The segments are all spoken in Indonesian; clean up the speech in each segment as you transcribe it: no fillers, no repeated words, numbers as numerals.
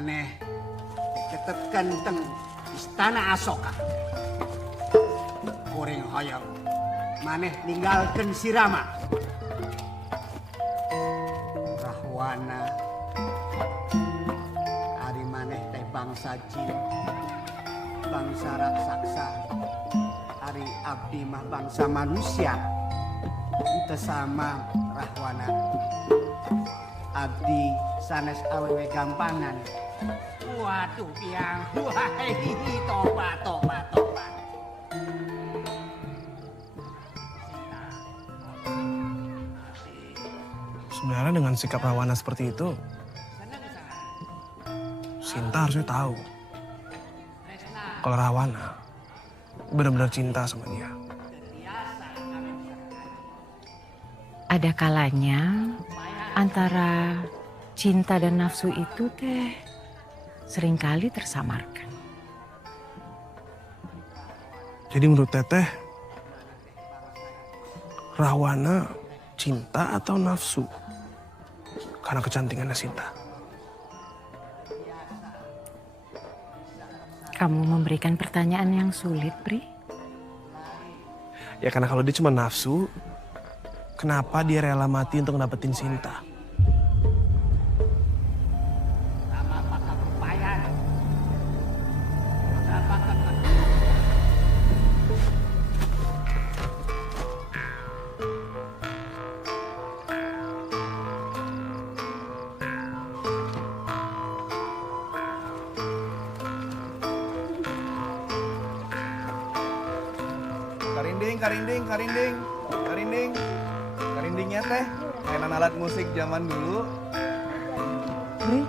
maneh detetkan teng istana Asoka. Goreng hoyong maneh ninggalkan si Rama. Rahwana ari maneh teh bangsa jin, bangsa raksasa. Ari abdi mah bangsa manusia. Ente sama Rahwana. Abdi sanes awewe gampangan. Waduh biang, wahai tobat. Sebenarnya dengan sikap Rahwana seperti itu, Sinta harusnya tahu kalau Rahwana benar-benar cinta sama dia. Ada kalanya antara cinta dan nafsu itu teh seringkali tersamarkan. Jadi menurut Teteh, Rahwana cinta atau nafsu karena kecantikannya Sinta? Kamu memberikan pertanyaan yang sulit, Pri. Ya karena kalau dia cuma nafsu, kenapa dia rela mati untuk dapetin Sinta? Karindingnya teh mainan alat musik zaman dulu. Pri,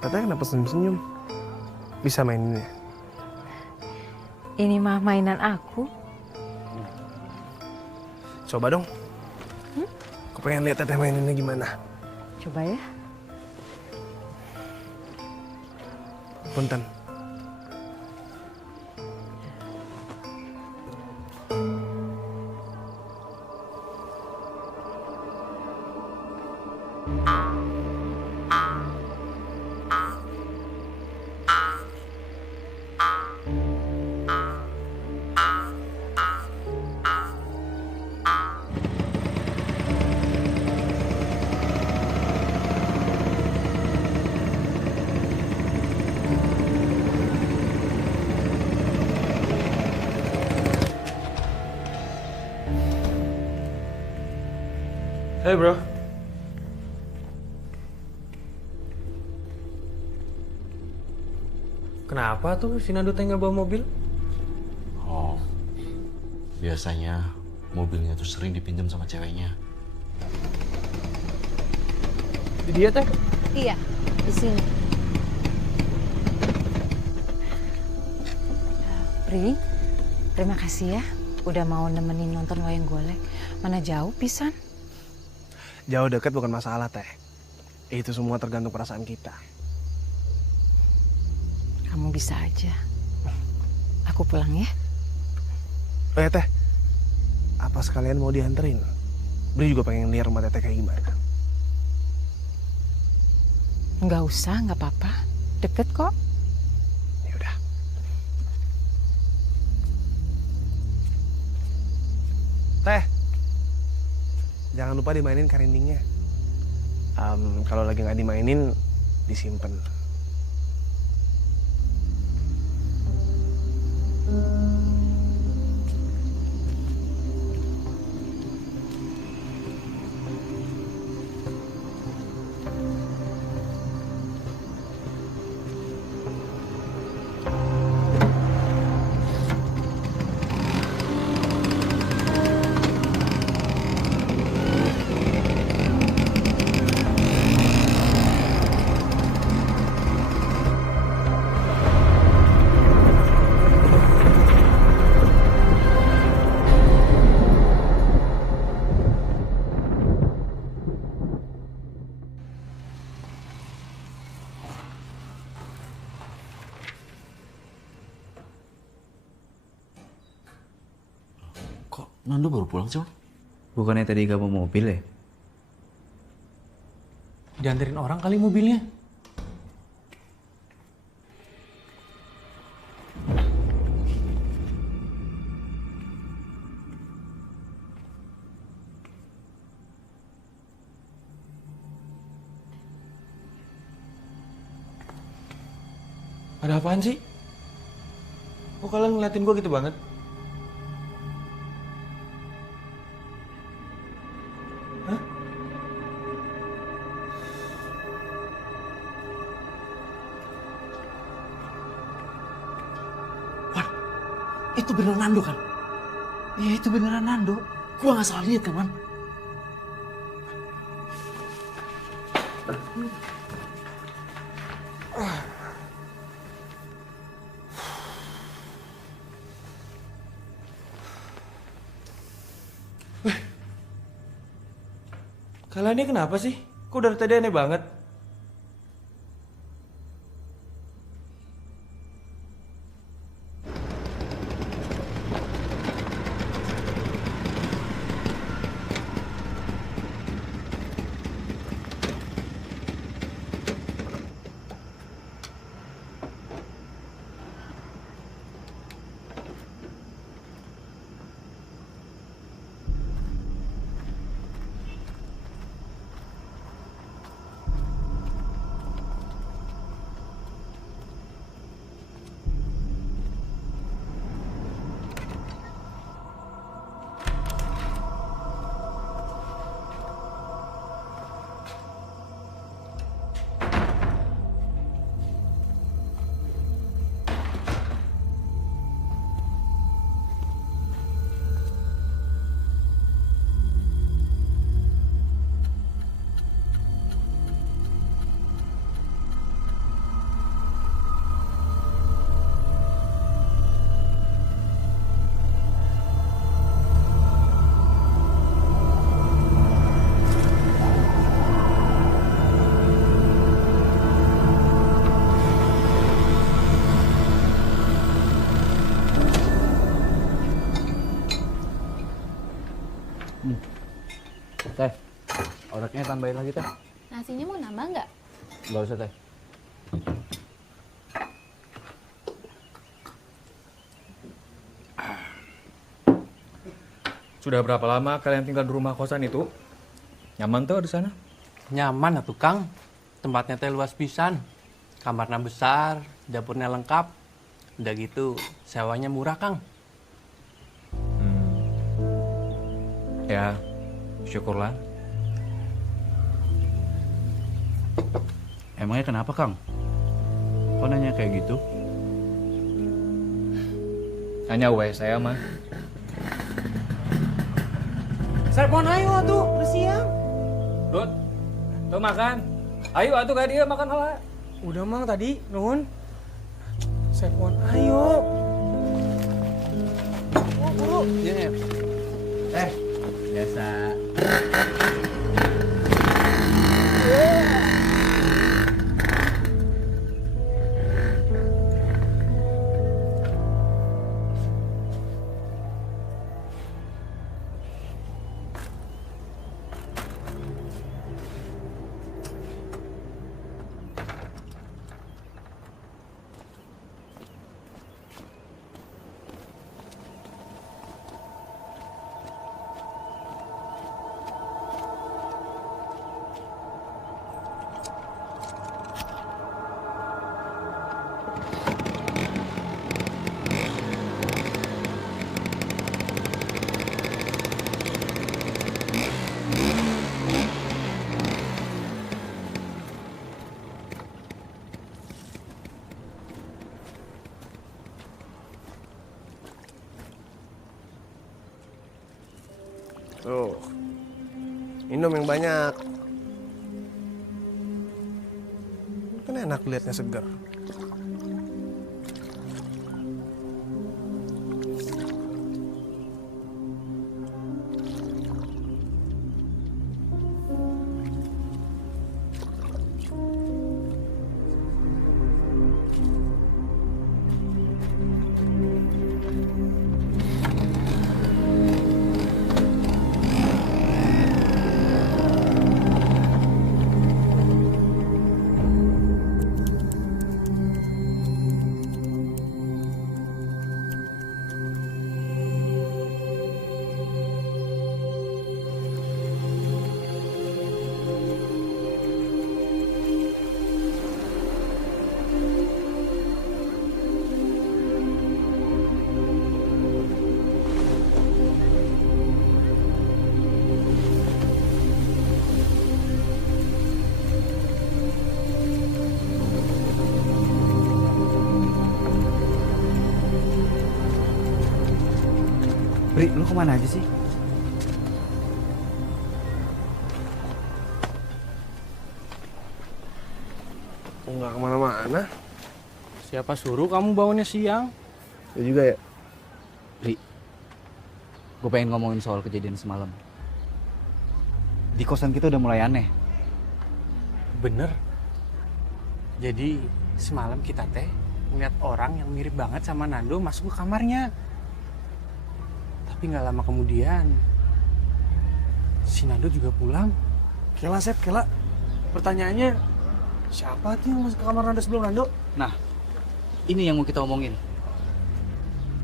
Teteh kenapa senyum-senyum? Bisa maininnya? ini mah mainan aku. Coba dong. Aku pengen lihat Teteh maininnya gimana. Coba ya. Punten. Hey bro. Kenapa tuh si Nando teh nggak bawa mobil? Oh, biasanya mobilnya tuh sering dipinjam sama ceweknya. Di dia teh? Iya, di sini. Pri, terima kasih ya udah mau nemenin nonton wayang golek. Mana jauh pisan? Jauh deket bukan masalah, Teh. Itu semua tergantung perasaan kita. Kamu bisa aja. Aku pulang ya. Oh ya, Teh. Apa sekalian mau dianterin? Bri juga pengen lihat rumah Teteh kayak gimana. Nggak usah, nggak apa-apa. Deket kok. Ya udah. Teh. Jangan lupa dimainin karindingnya. Kalau lagi nggak dimainin, disimpan. Nando baru pulang sih, Man? Bukannya tadi gak mau mobil ya? Dianterin orang kali mobilnya. Ada apaan sih? Kok kalian ngeliatin gue gitu banget? Hah? Wan, itu beneran Nando kan? Iya, itu beneran Nando. Gua nggak salah lihat kan, Man? Kalian ini kenapa sih? Kok dari tadi aneh banget? Teh, oreknya tambahin lagi, Teh. Nasinya mau nambah nggak? Nggak usah, Teh. Sudah berapa lama kalian tinggal di rumah kosan itu? Nyaman tuh di sana? Nyaman atuh Kang. Tempatnya teh luas pisan. Kamarnya besar, dapurnya lengkap. Udah gitu, sewanya murah Kang. Ya, syukurlah. Emangnya kenapa, Kang? Kok nanya kayak gitu? Hanya saya mah. Serpon ayo tuh, udah siang. Dut, tuh makan. Ayo atuh kayak dia makan hala. Udah mang tadi, nuhun. Serpon ayo. Buru. Iya. Biasa. Tuh, minum yang banyak. Kan enak liatnya segar. Bri, lu kemana aja sih? Nggak kemana-mana. Siapa suruh kamu bangunnya siang? Ya juga ya. Bri, gue pengen ngomongin soal kejadian semalam. Di kosan kita udah mulai aneh. Bener. Jadi semalam kita teh ngeliat orang yang mirip banget sama Nando masuk ke kamarnya. Tapi nggak lama kemudian si Nando juga pulang. Kela, Sep, Kela. Pertanyaannya, siapa tuh yang masuk ke kamar Nando sebelum Nando? Nah, ini yang mau kita omongin.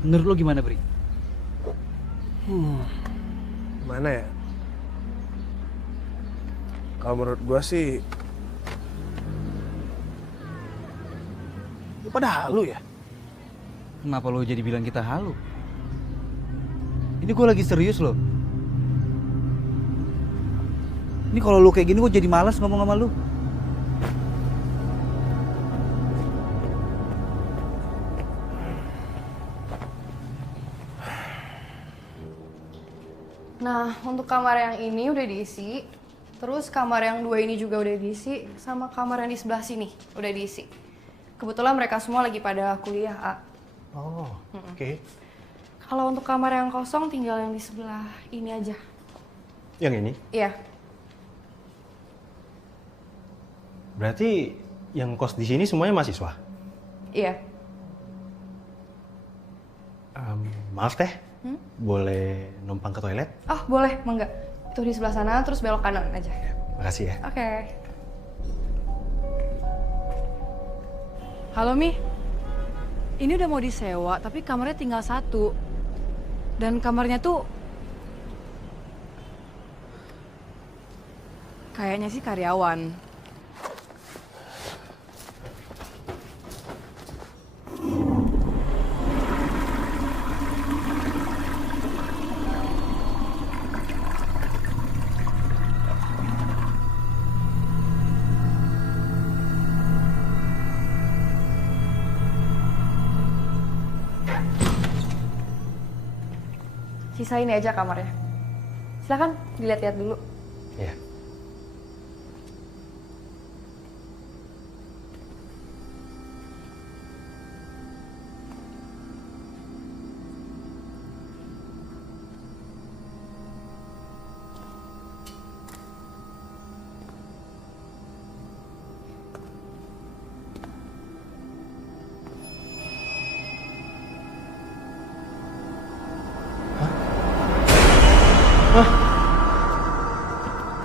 Menurut lo gimana, Bri? Mana ya? Kalau menurut gua sih, lu pada halu ya? Kenapa lo jadi bilang kita halu? Ini gue lagi serius loh. Ini kalau lu kayak gini gue jadi malas ngomong sama lu. Nah, untuk kamar yang ini udah diisi. Terus kamar yang 2 ini juga udah diisi. Sama kamar yang di sebelah sini udah diisi. Kebetulan mereka semua lagi pada kuliah, A. Oh, oke. Kalau untuk kamar yang kosong tinggal yang di sebelah ini aja. Yang ini? Iya. Berarti yang kos di sini semuanya mahasiswa? Iya. Maaf teh, boleh numpang ke toilet? Oh, boleh, mangga. Itu di sebelah sana, terus belok kanan aja. Makasih ya. Oke. Halo, Mi. Ini udah mau disewa, tapi kamarnya tinggal 1. Dan kamarnya tuh... kayaknya sih karyawan. Sisa ini aja kamarnya. Silakan dilihat-lihat dulu. Iya.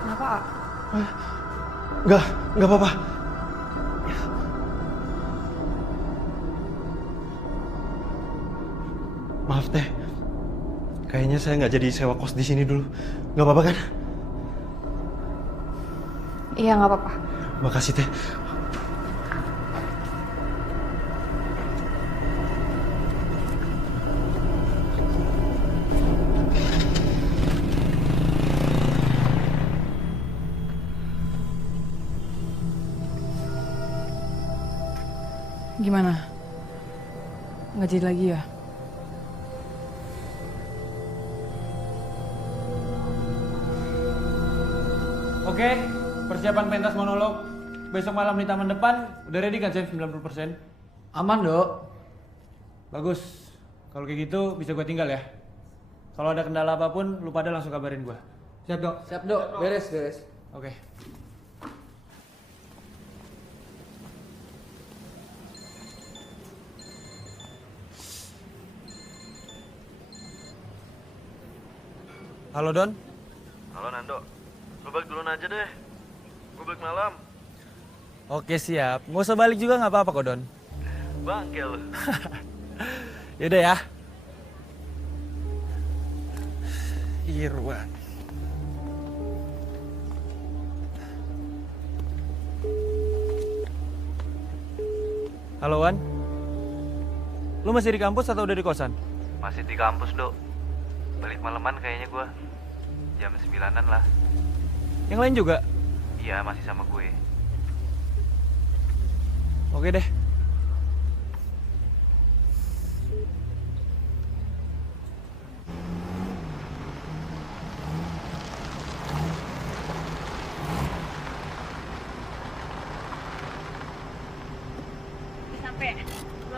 Kenapa, A? Enggak apa-apa. Maaf teh, kayaknya saya nggak jadi sewa kos di sini dulu. Nggak apa-apa kan? Iya, nggak apa-apa. Makasih teh. Gimana? Nggak jadi lagi ya? Oke, persiapan pentas monolog. Besok malam di taman depan, udah ready kan, Sam? 90%? Aman, Dok. Bagus. Kalau kayak gitu, bisa gue tinggal ya. Kalau ada kendala apapun, lu pada langsung kabarin gue. Siap, Dok? Siap, Dok. Beres. Oke. Halo, Don? Halo Nando, lu balik duluan aja deh. Gue balik malam. Oke, siap. Nggak usah balik juga nggak apa-apa kok, Don. Bangke lu. Yaudah ya. Irwan. Halo, Wan. Lu masih di kampus atau udah di kosan? Masih di kampus, Dok. Balik maleman kayaknya gue. Jam 9-an lah. Yang lain juga? Iya, masih sama gue. Oke deh.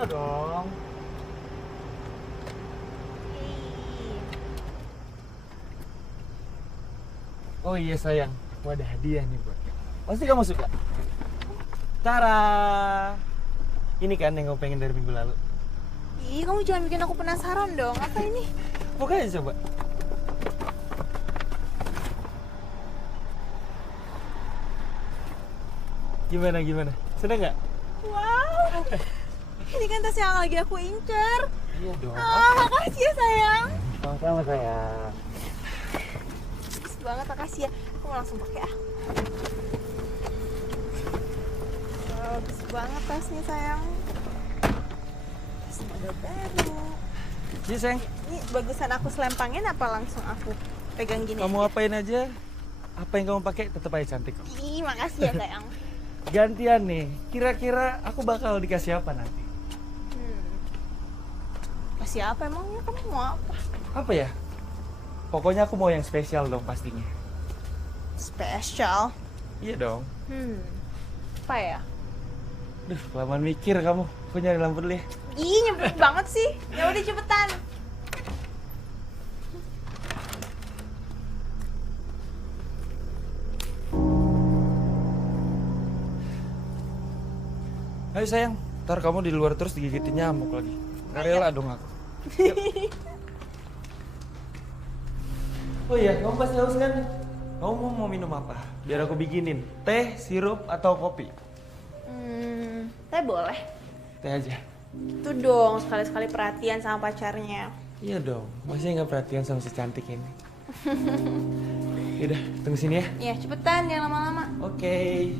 Udah dong. Oh iya sayang, aku ada hadiah nih buat kamu. Pasti kamu suka. Tara. Ini kan yang kamu pengen dari minggu lalu. Ih, kamu jangan bikin aku penasaran dong. Apa ini? Buka aja coba. Gimana? Seneng nggak? Wow. Ini kan tas yang lagi aku incer. Iya dong. Makasih ya sayang. Sama-sama sayang. Bagus banget, makasih ya. Aku mau langsung pakai ah. Bagus banget tasnya sayang. Tas model baru. Iya sayang. Ini bagusan aku selempangin apa langsung aku pegang gini? Kamu apain aja? Apa yang kamu pakai tetap aja cantik kok. Ih, makasih ya sayang. Gantian nih, kira-kira aku bakal dikasih apa nanti? Kasih apa emangnya? Kamu mau apa? Apa ya? Pokoknya aku mau yang spesial dong pastinya. Spesial? Iya dong. Apa ya? Duh, kelamaan mikir kamu. Aku nyari lampu dulu ya. Ih, nyebelin banget sih. Ya udah cepetan. Ayo sayang, ntar kamu di luar terus digigitin nyamuk lagi. Nggak rela dong aku. Yuk. Oh iya, kamu pasti haus kan? Kamu mau minum apa? Biar aku bikinin. Teh, sirup, atau kopi? Teh boleh. Teh aja. Tuh dong, sekali-sekali perhatian sama pacarnya. Iya dong, masih nggak perhatian sama si cantik ini. Yaudah, tunggu sini ya. Iya, cepetan, jangan lama-lama. Oke.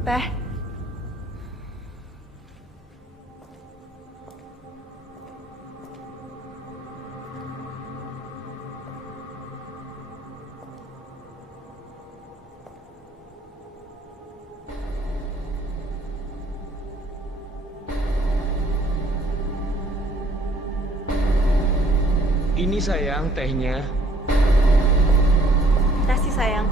Teh. Ini sayang tehnya. Kasih sayang.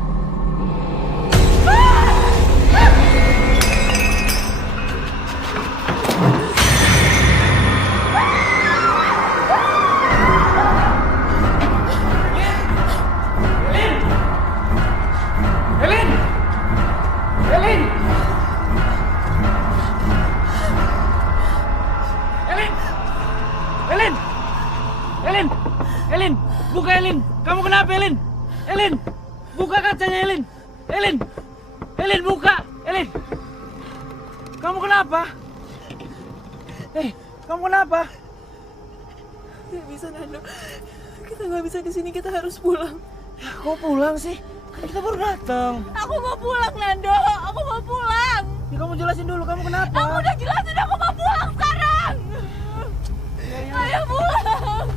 Elin, buka Elin. Kamu kenapa Elin? Elin, buka kacanya Elin. Elin, buka. Elin, kamu kenapa? Kamu kenapa? Gak bisa Nando, kita nggak bisa di sini, kita harus pulang. Ya, kok pulang sih? Kan kita baru datang. Aku mau pulang Nando, aku mau pulang. Ya, kamu jelasin dulu kamu kenapa? Aku udah jelasin, aku mau pulang sekarang. Ayo pulang.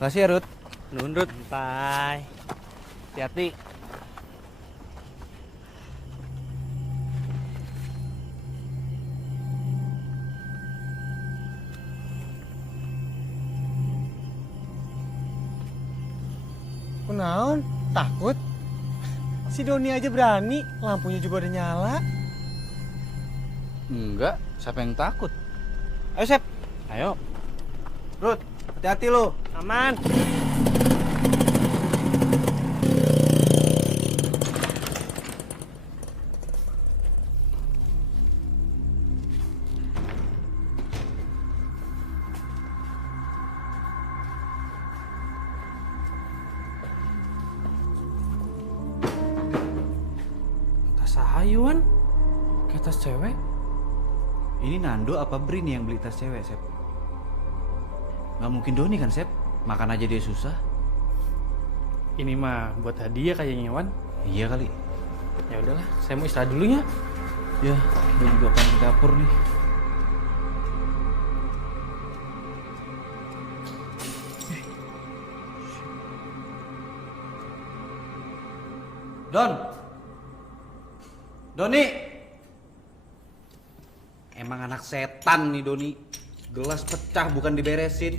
Makasih ya, Rut. Nun, Rut. Santai. Hati-hati. Kunaon? Takut? Si Doni aja berani, lampunya juga udah nyala. Enggak, siapa yang takut? Ayo, Sep. Ayo. Rut, hati-hati lo. Aman. Tas Ayuan? Kayak tas cewek? Ini Nando apa Bri nih yang beli tas cewek, Sep? Nggak mungkin Doni kan, Sep? Makan aja dia susah. Ini mah buat hadiah kayaknya, Wan. Iya kali. Ya udahlah, saya mau istirahat dulu ya. Ya, gue juga pengen ke dapur nih. Don! Doni! Emang anak setan nih Doni. Gelas pecah bukan diberesin.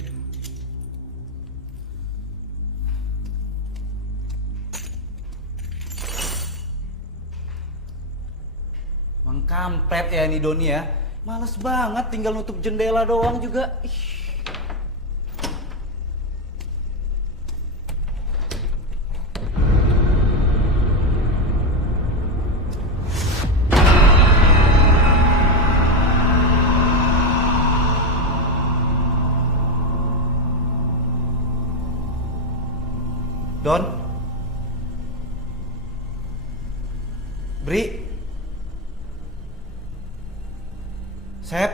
Emang kampret ya nih Doni ya. Males banget tinggal nutup jendela doang juga. Ih. Don? Bri? Sep?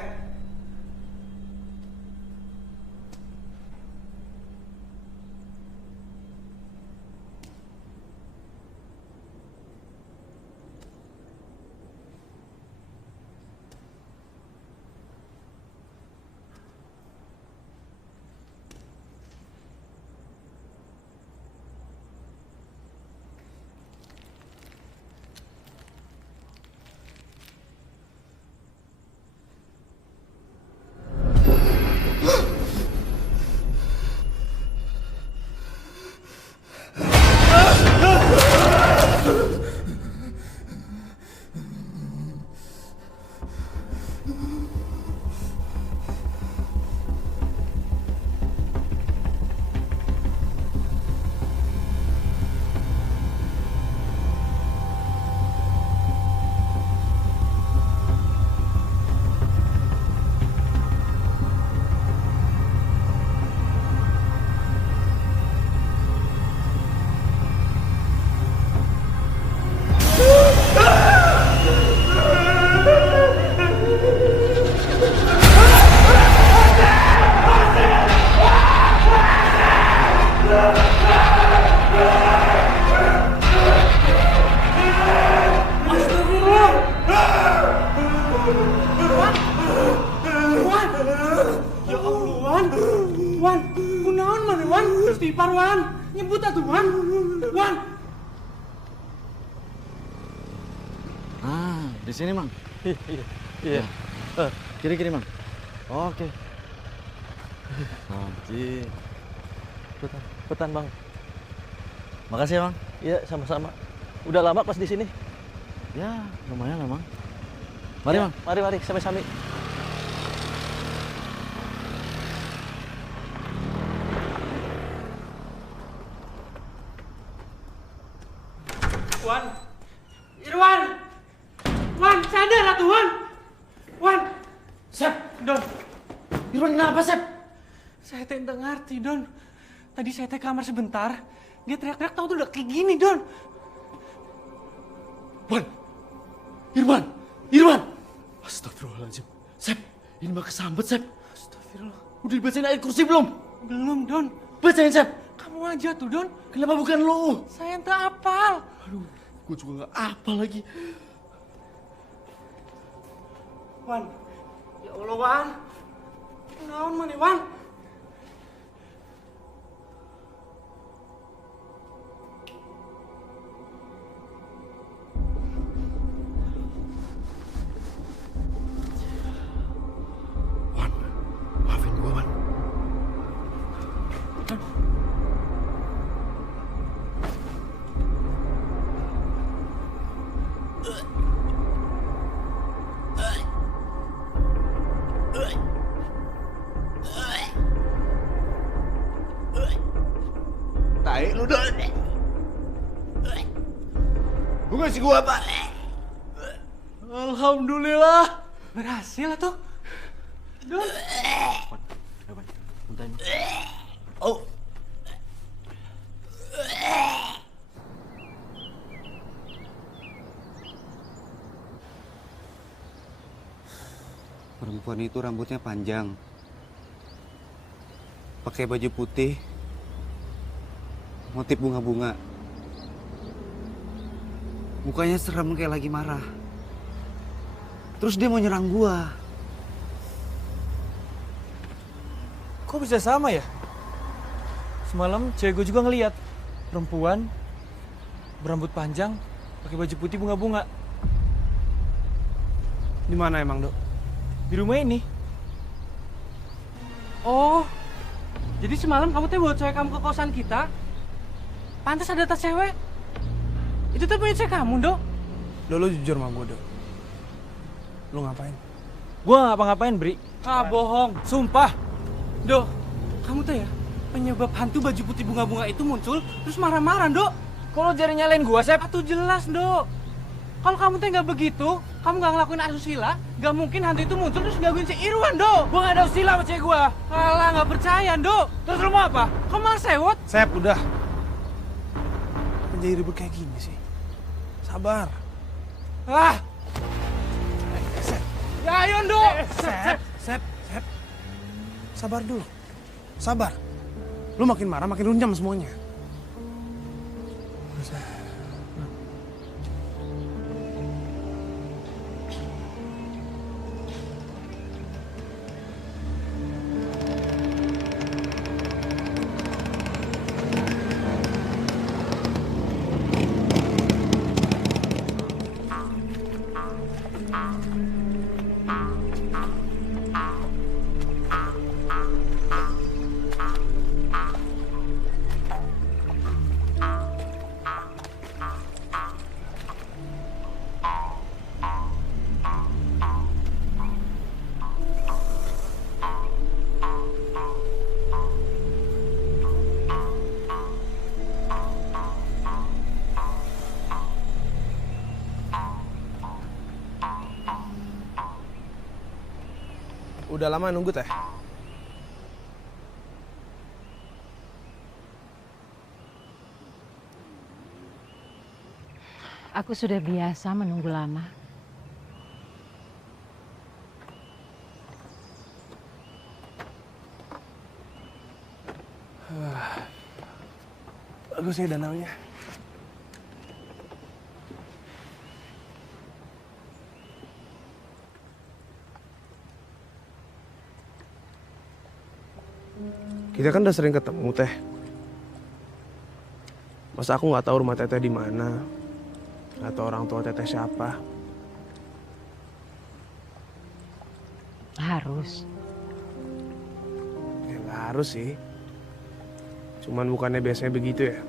Wan, kunaon mana Wan? Istighfar Wan, nyebut atuh Wan. Wan. Ah, di sini Mang. Iya. Kiri Mang. Oke. Anjir. Betan Bang. Makasih ya Mang. Iya, sama-sama. Udah lama pas di sini. Ya, lumayan lah Mang. Mari Mang. Mari, sami-sami. Wan. Irwan. Wan, sadar atuh Wan. Wan. Sep, Don. Irwan kenapa, Sep? Saya teh enggak ngerti, Don. Tadi saya teh kamar sebentar, dia teriak-teriak tahu tuh udah kayak gini, Don. Wan. Irwan. Astagfirullahaladzim. Sep, ini mah kesambet, Sep. Astagfirullah. Udah dibacain ayat kursi belum? Belum, Don. Bacain, Sep. Kamu aja tuh, Don. Kenapa bukan lu? Saya entah apal. Aduh, gue juga nggak apa lagi. Wan. Ya Allah, Wan. Naon mana, Wan? Maafin gue, Wan. lu, Don? Lu ngasih gua apa? Alhamdulillah. Berhasil tuh. Don. Oh. Perempuan itu rambutnya panjang, pakai baju putih, motif bunga-bunga. Mukanya serem kayak lagi marah. Terus dia mau nyerang gua. Kok bisa sama ya? Semalam cewek gue juga ngeliat perempuan berambut panjang, pakai baju putih bunga-bunga. Di mana emang, Dok? Di rumah ini. Oh, jadi semalam kamu tuh bawa cewek kamu ke kosan kita? Pantas ada tas cewek. Itu tuh punya cewek kamu, Dok. Lo jujur sama gue, Dok. Lo ngapain? Gua gak ngapa-ngapain, Bri. Ah, bohong. Sumpah. Dok, kamu tuh ya penyebab hantu baju putih bunga-bunga itu muncul terus marah-marah, Dok. Kalau jari nyalain gua, Sep? Tuh jelas, Dok. Kalau kamu tuh nggak begitu, kamu nggak ngelakuin asusila, nggak mungkin hantu itu muncul terus gangguin si Irwan, Dok. Gua nggak ada asusila sama cewek gua. Alah, nggak percaya, Dok. Terus lu mau apa? Kamu malah sewot? Sep, udah. Menjadi ribut kayak gini sih. Sabar. Ah! Sep. Ya ayo, Dok. Sep. Sabar dulu. Sabar. Lu makin marah, makin runyam semuanya. Udah lama nunggu, Teh? Aku sudah biasa menunggu lama. Bagus ya danaunya. Kita kan udah sering ketemu, Teh. Masa aku nggak tahu rumah Teteh di mana atau orang tua Teteh siapa? Harus. Ya nggak harus sih. Cuman bukannya biasanya begitu ya.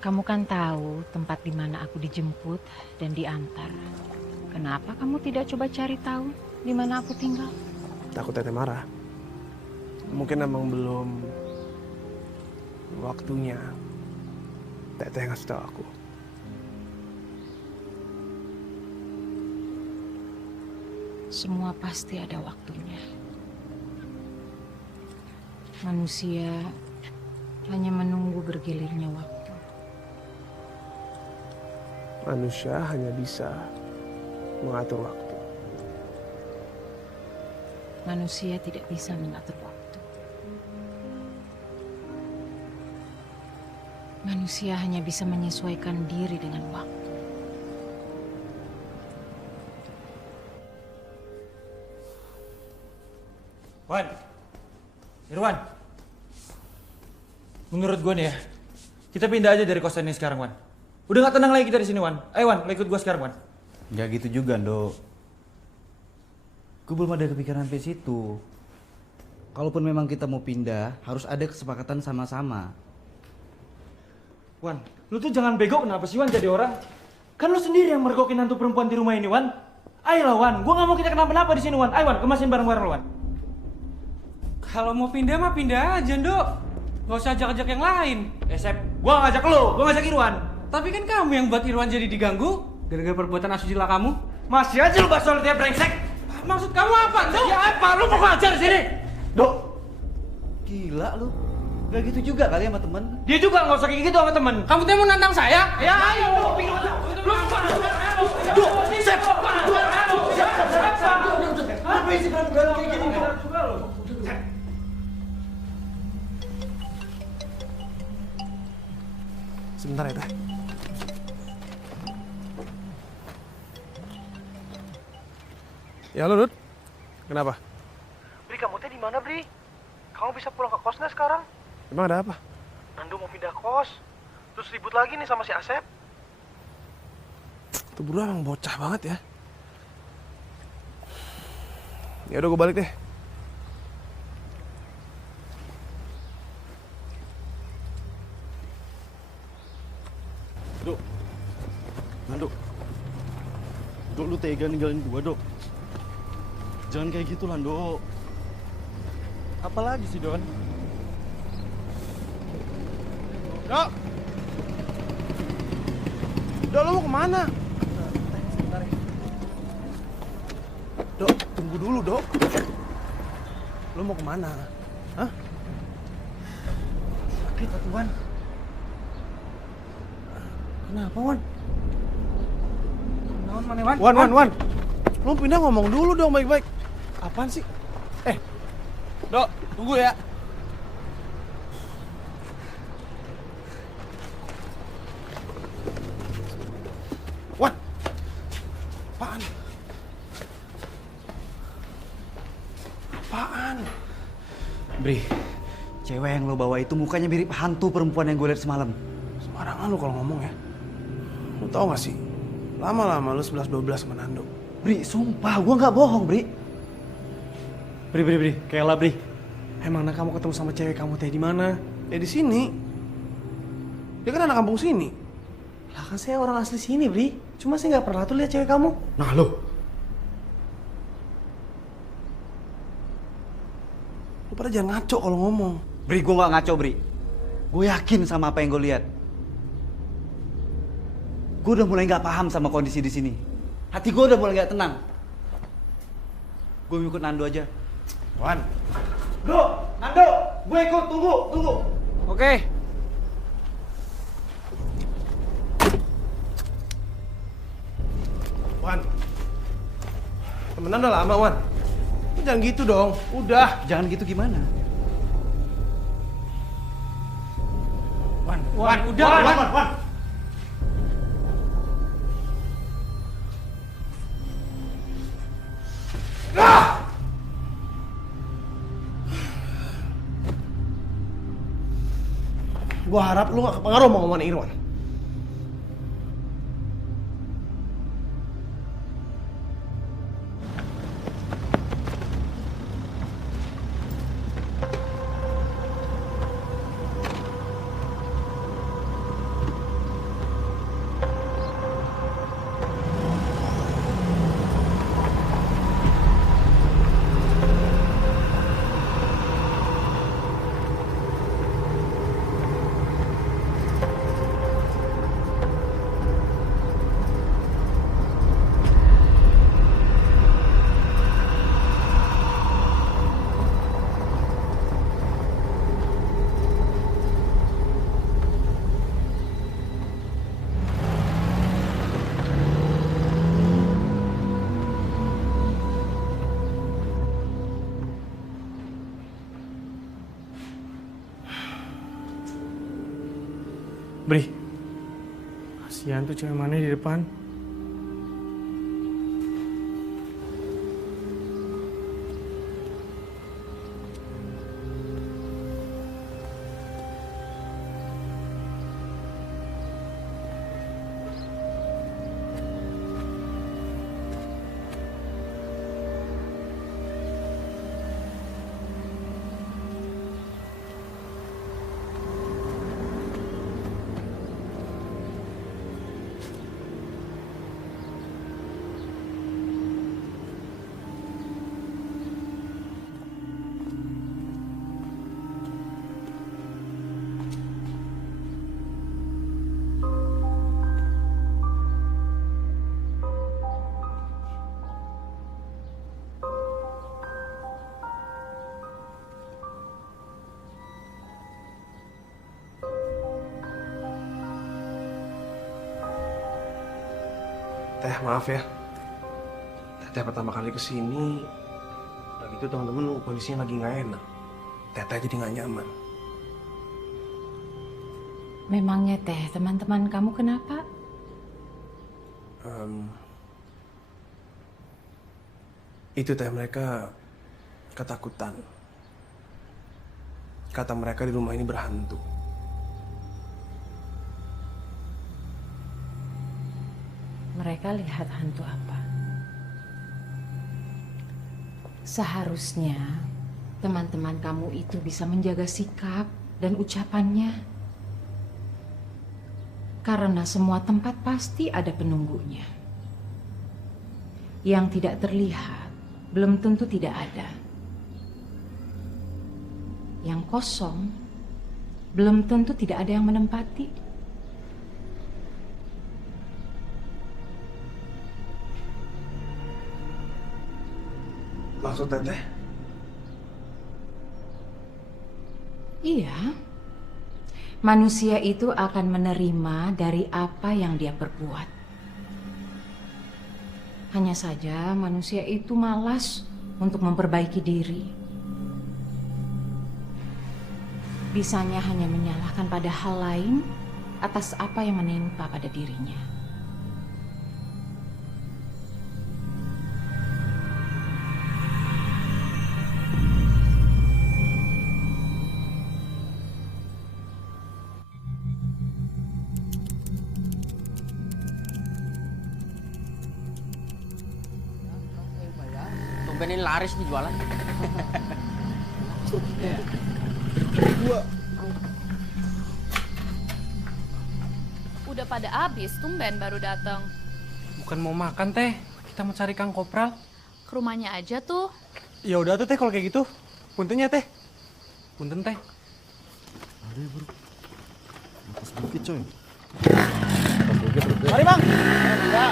Kamu kan tahu tempat di mana aku dijemput dan diantar. Kenapa kamu tidak coba cari tahu di mana aku tinggal? Takut Teteh marah. Mungkin emang belum waktunya Teteh ngasih tahu aku. Semua pasti ada waktunya. Manusia hanya menunggu bergilirnya waktu. Manusia hanya bisa mengatur waktu. Manusia tidak bisa mengatur waktu. Manusia hanya bisa menyesuaikan diri dengan waktu. Wan, Irwan, menurut gue nih ya, kita pindah aja dari kosan ini sekarang, Wan. Udah gak tenang lagi kita di sini, Wan. Ayo, Wan, ikut gue sekarang, Wan. Gak gitu juga, Ndo. Gue belum ada kepikiran sampai situ. Kalaupun memang kita mau pindah, harus ada kesepakatan sama-sama. Wan, lu tuh jangan bego kenapa sih, Wan, jadi orang? Kan lu sendiri yang mergokin hantu perempuan di rumah ini, Wan. Ayolah, Wan, gue gak mau kita kenapa-napa di sini, Wan. Ayo, Wan, kemasin bareng-bareng, Wan. Kalau mau pindah mah pindah aja, Ndok. Gak usah ajak-ajak yang lain. Sep, gua ngajak lo, gua ngajak Irwan. Tapi kan kamu yang buat Irwan jadi diganggu gara-gara perbuatan asusila kamu. Masih aja lu bahas soal dia brengsek. Maksud kamu apa, Ndok? Ya apa? Lu mau ngajar di sini? Dok, gila lu. Gak gitu juga kali sama temen. Dia juga nggak usah kayak gitu sama temen. Kamu tuh mau nantang saya? Ya ayo, Dok, Sep. Apa sih berantem kayak gini? Sebentar ya, Teh. Ya, lu, Dut. Kenapa? Bri, kamu teh di mana, Bri? Kamu bisa pulang ke kos nggak sekarang? Emang ada apa? Nando mau pindah kos. Terus ribut lagi nih sama si Asep. Tuh bro emang bocah banget ya. Ya udah gue balik deh. Dok, Nando, Dok lu tega ninggalin gua, Dok. Jangan kayak gitu lah, Dok. Apalagi sih, Don? Dok! Dok, lo mau kemana? Dok, tunggu dulu, Dok. Lo mau kemana? Hah? Sakit, Wan. Kenapa, Wan? Naon mana, Wan? Wan. Lo pindah ngomong dulu dong baik-baik. Apaan sih? Dok, tunggu ya. Wan. Apaan? Bri, cewek yang lo bawa itu mukanya mirip hantu perempuan yang gue lihat semalam. Sembarangan lu kalau ngomong ya. Lu tau gak sih? Lama-lama lu 11-12 sama Nando. Bri, sumpah gue nggak bohong, Bri. Bri, kayalah, Bri. Emangnya kamu ketemu sama cewek kamu teh di mana? Ya di sini. Dia kan anak kampung sini. Lah kan saya orang asli sini, Bri. Cuma saya nggak pernah tuh lihat cewek kamu. Nah lu. Lu pada jangan ngaco kalau ngomong. Bri, gue nggak ngaco, Bri. Gue yakin sama apa yang gue lihat. Gue udah mulai nggak paham sama kondisi di sini. Hati gue udah mulai nggak tenang. Gue ikut Nando aja. Wan. Nando, gue ikut. Tunggu. Oke. Wan. Temenan udah lama, Wan. Lu jangan gitu dong. Udah. Jangan gitu gimana? Wan, udah. Wan. Gua harap lu gak kepengaruh sama omongan Irwan. Bri, kasihan tuh cewek mana di depan. Teteh, maaf ya. Teteh pertama kali kesini, udah gitu teman-teman kondisinya lagi nggak enak. Teteh jadi nggak nyaman. Memangnya Teh, teman-teman kamu kenapa? Itu Teh, mereka ketakutan. Kata mereka di rumah ini berhantu. Mereka lihat hantu apa? Seharusnya teman-teman kamu itu bisa menjaga sikap dan ucapannya. Karena semua tempat pasti ada penunggunya. Yang tidak terlihat belum tentu tidak ada. Yang kosong belum tentu tidak ada yang menempati. Maksud Teteh? Iya. Manusia itu akan menerima dari apa yang dia perbuat. Hanya saja manusia itu malas untuk memperbaiki diri. Bisanya hanya menyalahkan pada hal lain atas apa yang menimpa pada dirinya. Tumben ini laris nih jualan. Udah pada habis, tumben baru datang. Bukan mau makan Teh, kita mau cari Kang Kopral. Ke rumahnya aja tuh. Ya udah tuh Teh kalau kayak gitu. Puntennya Teh. Punten Teh. Ada ya bro. Atas bukit coy. Mari Bang. Ya.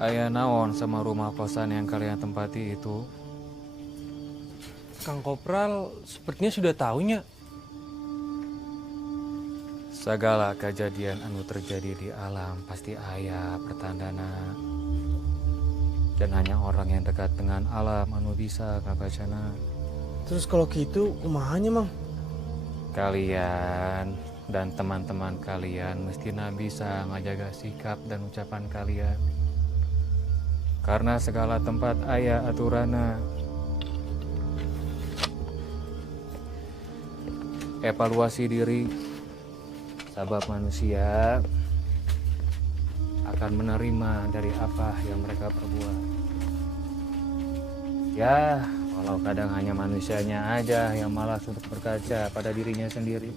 Aya naon sama rumah kosan yang kalian tempati itu? Kang Kopral sepertinya sudah tahunya. Segala kejadian anu terjadi di alam pasti aya pertandana. Dan hanya orang yang dekat dengan alam anu bisa ngabacana. Terus kalau gitu, kumahanya Mang? Kalian dan teman-teman kalian mestinya bisa ngajaga sikap dan ucapan kalian. Karena segala tempat aya aturana. Evaluasi diri, sabab manusia akan menerima dari apa yang mereka perbuat. Ya, kalau kadang hanya manusianya aja yang malas untuk berkaca pada dirinya sendiri.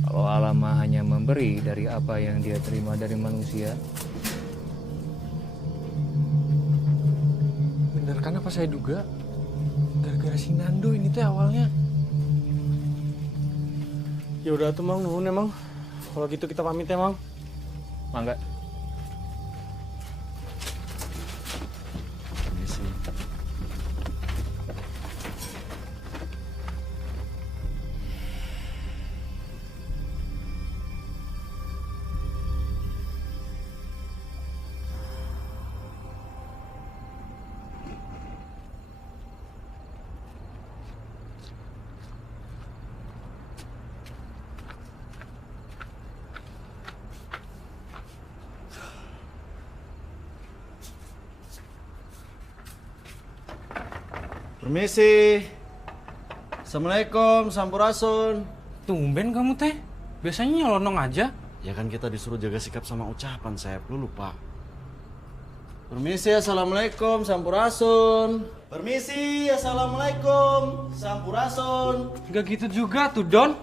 Kalau alam mah hanya memberi dari apa yang dia terima dari manusia. Bener kan apa saya duga? Gara-gara si Nando ini teh awalnya. Ya udah tuh Mang, nuhun emang. Kalau gitu kita pamit ya Mang. Mangga. Permisi. Assalamualaikum, sampurasun. Tumben kamu Teh. Biasanya nyelonong aja. Ya kan kita disuruh jaga sikap sama ucapan, Sep. Lu lupa. Permisi, assalamualaikum, sampurasun. Permisi, assalamualaikum, sampurasun. Gak gitu juga tuh Don.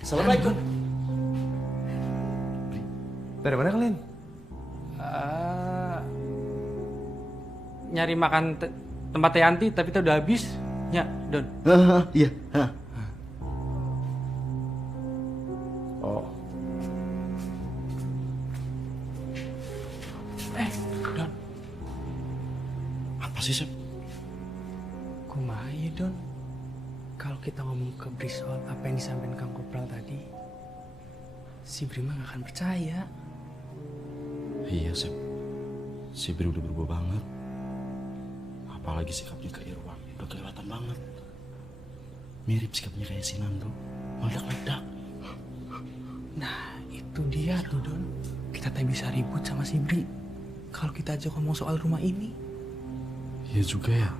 Assalamualaikum. Dari mana kalian? Nyari makan tempat Teh Yanti tapi teh udah habis. Ya, Don. Iya. Oh. Don. Apa sih, Sep? Kumaha ya Don, kalau kita ngomong ke Bri soal apa yang disampaikan Kang Kopral tadi, si Bri mah gak akan percaya. Iya Sep, si Bri udah berubah banget. Apalagi sikapnya ke Irwan, udah kelewatan banget. Mirip sikapnya kayak si Nando, meledak-ledak. Nah itu dia tuh Don, kita tak bisa ribut sama si Bri kalau kita aja ngomong soal rumah ini. Iya juga ya.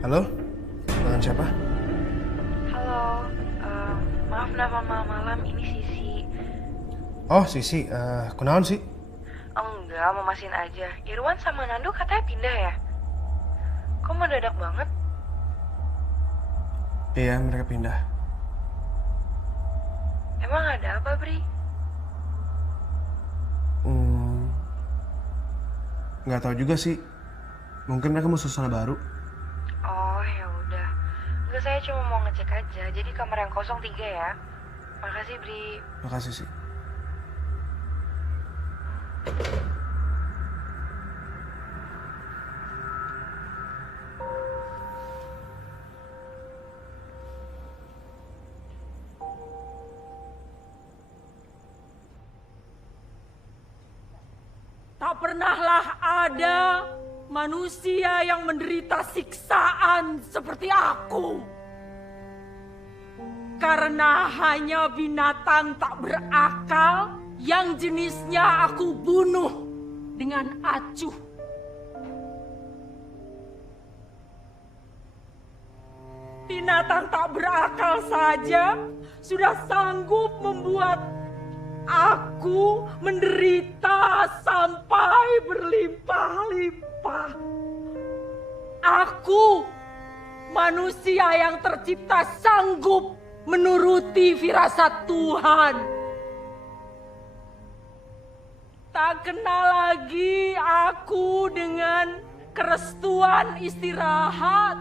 Halo, dengan siapa? Halo, maaf nama malam, ini Sisi. Oh, Sisi, kunaon sih? Enggak, mau masihin aja. Irwan sama Nando katanya pindah ya? Kok mendadak banget? Iya, mereka pindah. Emang ada apa, Bri? Nggak tahu juga sih. Mungkin mereka mau suasana baru. Oh, ya udah. Enggak, saya cuma mau ngecek aja. Jadi kamar yang 03 ya. Makasih, Bri. Makasih sih. Tak pernahlah ada manusia yang menderita siksaan seperti aku. Karena hanya binatang tak berakal yang jenisnya aku bunuh dengan acuh. Binatang tak berakal saja sudah sanggup membuat aku menderita sampai berlimpah-limpah. Aku, manusia yang tercipta sanggup menuruti firasat Tuhan. Tak kenal lagi aku dengan kerestuan istirahat.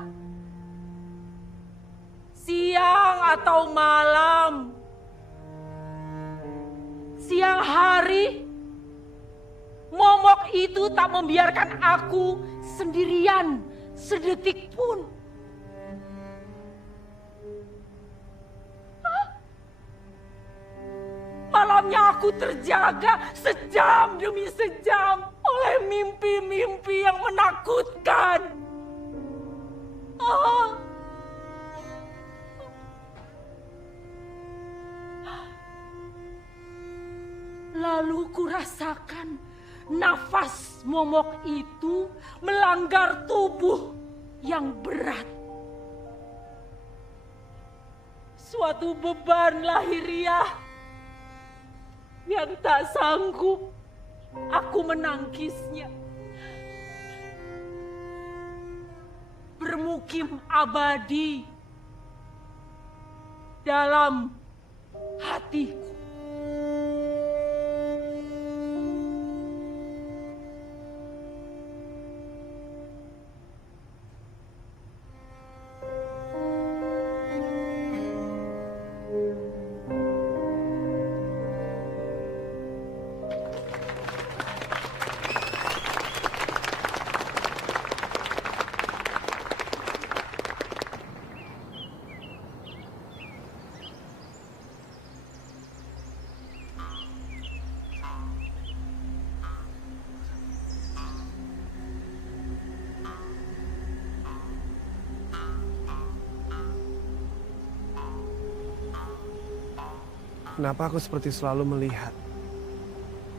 Siang atau malam. Siang hari, momok itu tak membiarkan aku sendirian sedetik pun. Malamnya aku terjaga sejam demi sejam oleh mimpi-mimpi yang menakutkan. Lalu kurasakan nafas momok itu melanggar tubuh yang berat. Suatu beban lahiriah yang tak sanggup aku menangkisnya. Bermukim abadi dalam hatiku. Kenapa aku seperti selalu melihat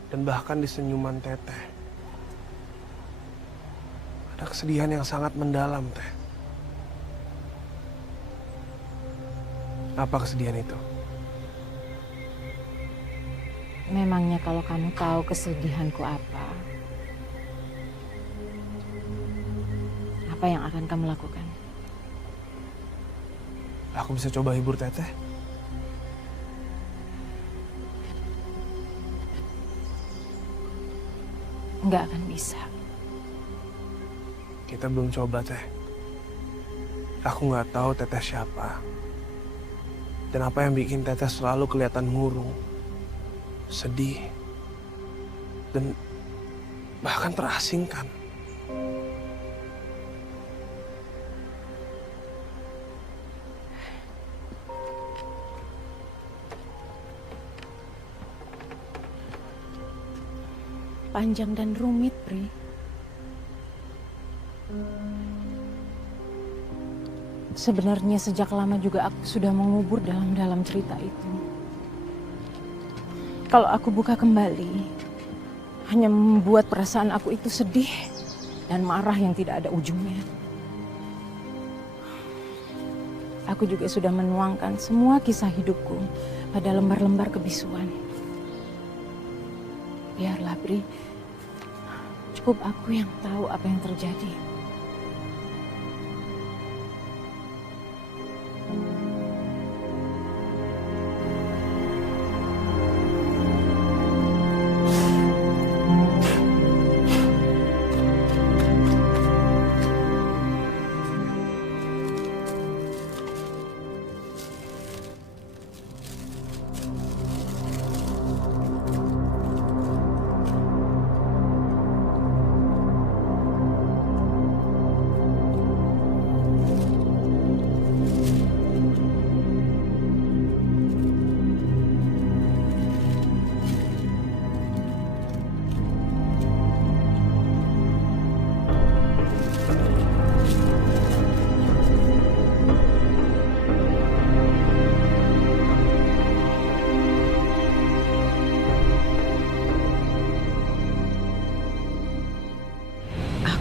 dan bahkan di senyuman Teteh ada kesedihan yang sangat mendalam, Teh. Apa kesedihan itu? Memangnya kalau kamu tahu kesedihanku apa yang akan kamu lakukan? Aku bisa coba hibur Teteh. Nggak akan bisa. Kita belum coba, Teh. Aku nggak tahu Teteh siapa. Dan apa yang bikin Teteh selalu kelihatan murung, sedih, dan bahkan terasingkan. Panjang dan rumit, Pri. Sebenarnya sejak lama juga aku sudah mengubur dalam cerita itu. Kalau aku buka kembali, hanya membuat perasaan aku itu sedih dan marah yang tidak ada ujungnya. Aku juga sudah menuangkan semua kisah hidupku pada lembar-lembar kebisuan. Biarlah, Bri. Cukup aku yang tahu apa yang terjadi.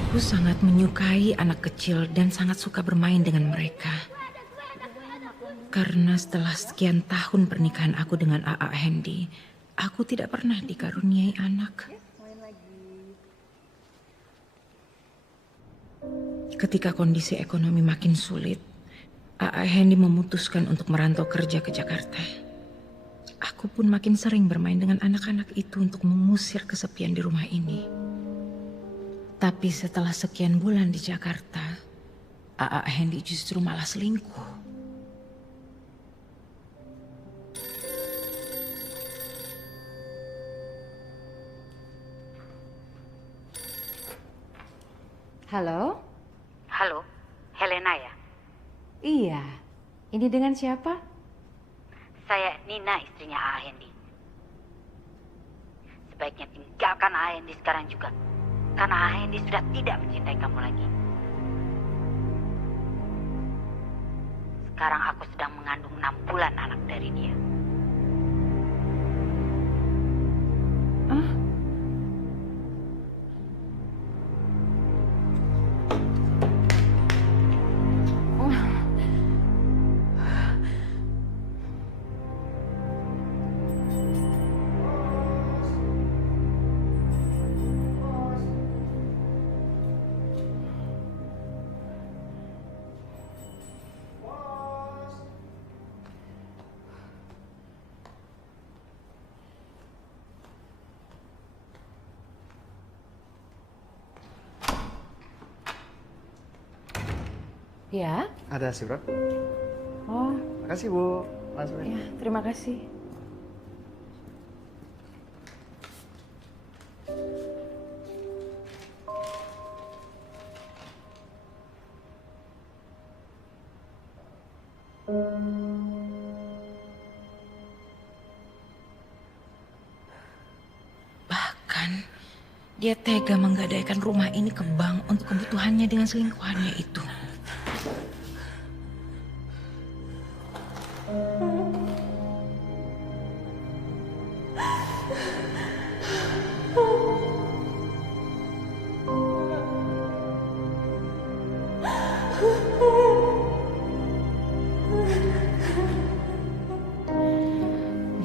Aku sangat menyukai anak kecil dan sangat suka bermain dengan mereka. Karena setelah sekian tahun pernikahan aku dengan A.A. Hendy, aku tidak pernah dikaruniai anak. Ketika kondisi ekonomi makin sulit, A.A. Hendy memutuskan untuk merantau kerja ke Jakarta. Aku pun makin sering bermain dengan anak-anak itu untuk mengusir kesepian di rumah ini. Tapi setelah sekian bulan di Jakarta, A.A. Hendy justru malah selingkuh. Halo? Halo, Helena ya? Iya, ini dengan siapa? Saya Nina, istrinya A. Hendy. Sebaiknya tinggalkan A. Hendy sekarang juga. Karena A. Hendy sudah tidak mencintai kamu lagi. Sekarang aku sedang mengandung 6 bulan anak dari dia. Ya? Ada surat. Oh, Makasih Bu. Mas Bro. ya, terima kasih. Bahkan dia tega menggadaikan rumah ini ke bank untuk kebutuhannya dengan selingkuhannya itu.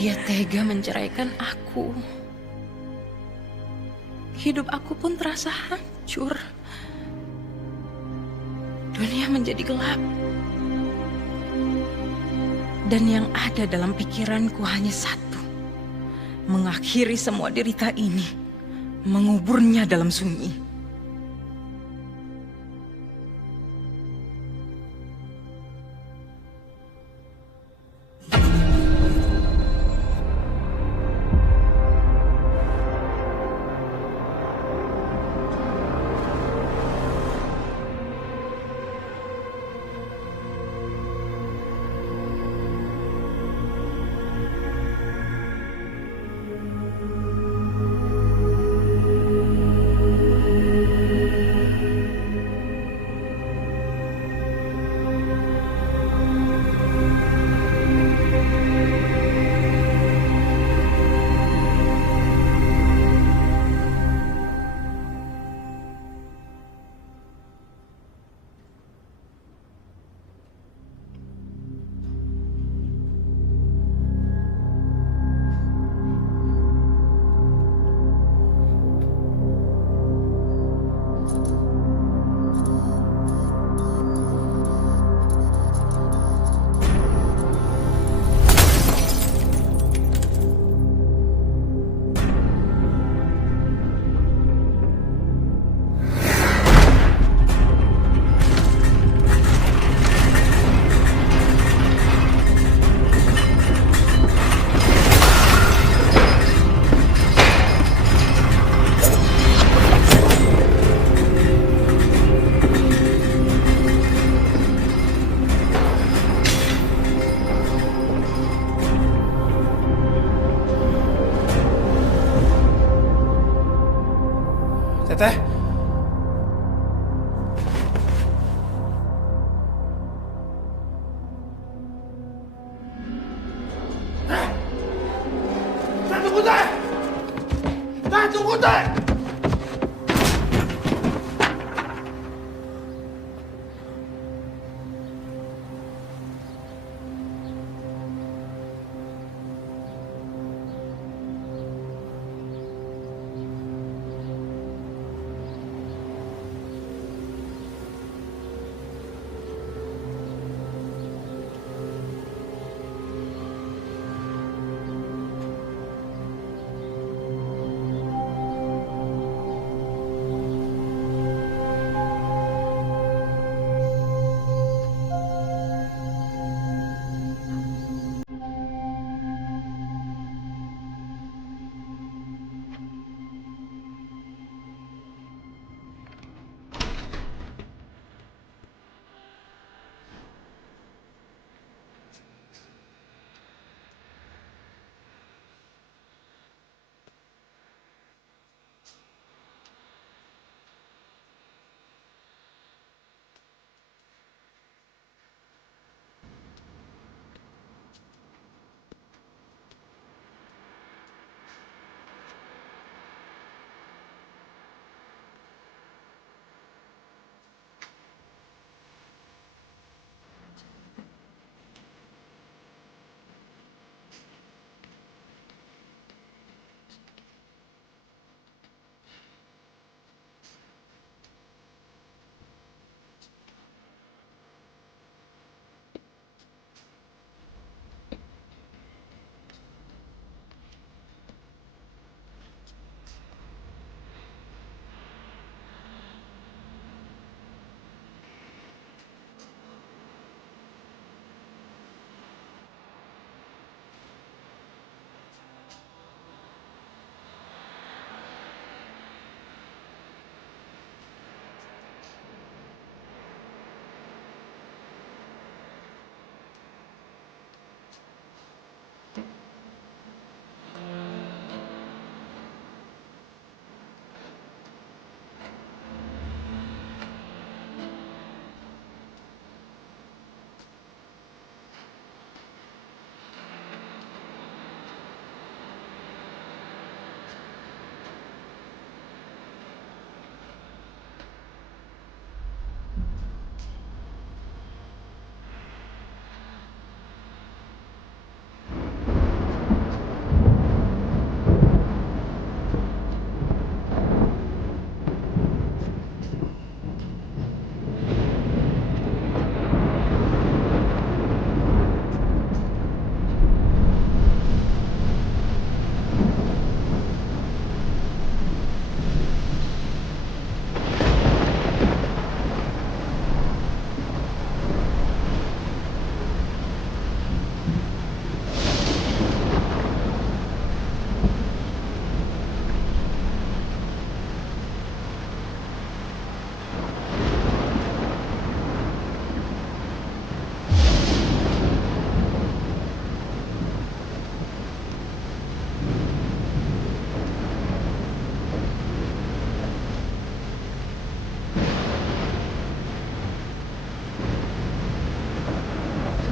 Dia tega menceraikan aku. Hidup aku pun terasa hancur. Dunia menjadi gelap. Dan yang ada dalam pikiranku hanya satu. Mengakhiri semua derita ini. Menguburnya dalam sunyi.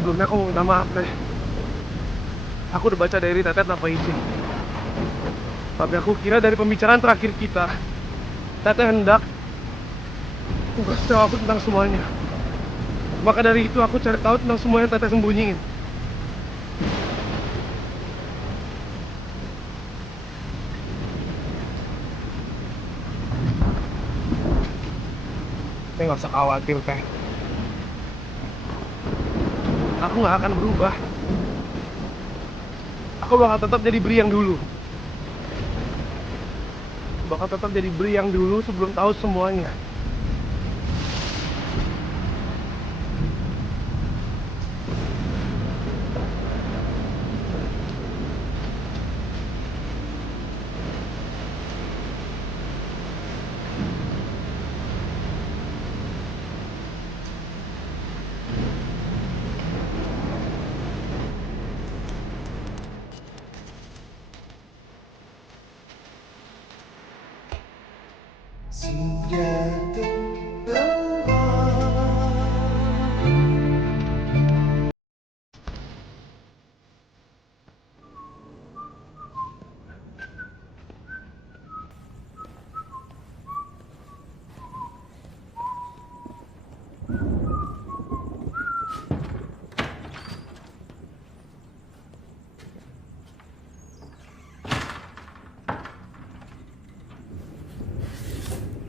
Sebelumnya aku mau minta maaf, Teh. Aku udah baca diary Teteh tanpa izin. Tapi aku kira dari pembicaraan terakhir kita, Teteh hendak kasih tahu aku tentang semuanya. Maka dari itu aku cari tahu tentang semua yang Teteh sembunyiin. Teh nggak usah khawatir, Teh. Aku nggak akan berubah. Aku bakal tetap jadi Bri yang dulu. Bakal tetap jadi Bri yang dulu sebelum tahu semuanya.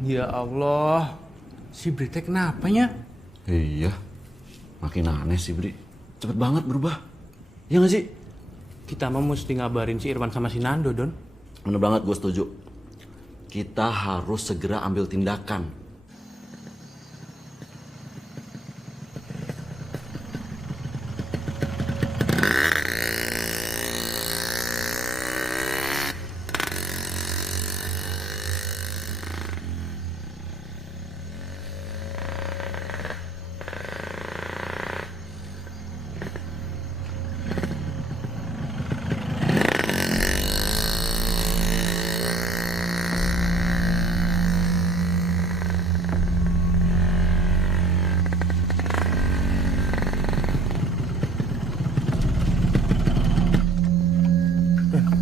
Ya Allah, si Brite kenapanya? Iya, makin aneh sih Bri. Cepet banget berubah. Iya gak sih? Kita mah mesti ngabarin si Irwan sama si Nando, Don. Bener banget, gue setuju. Kita harus segera ambil tindakan.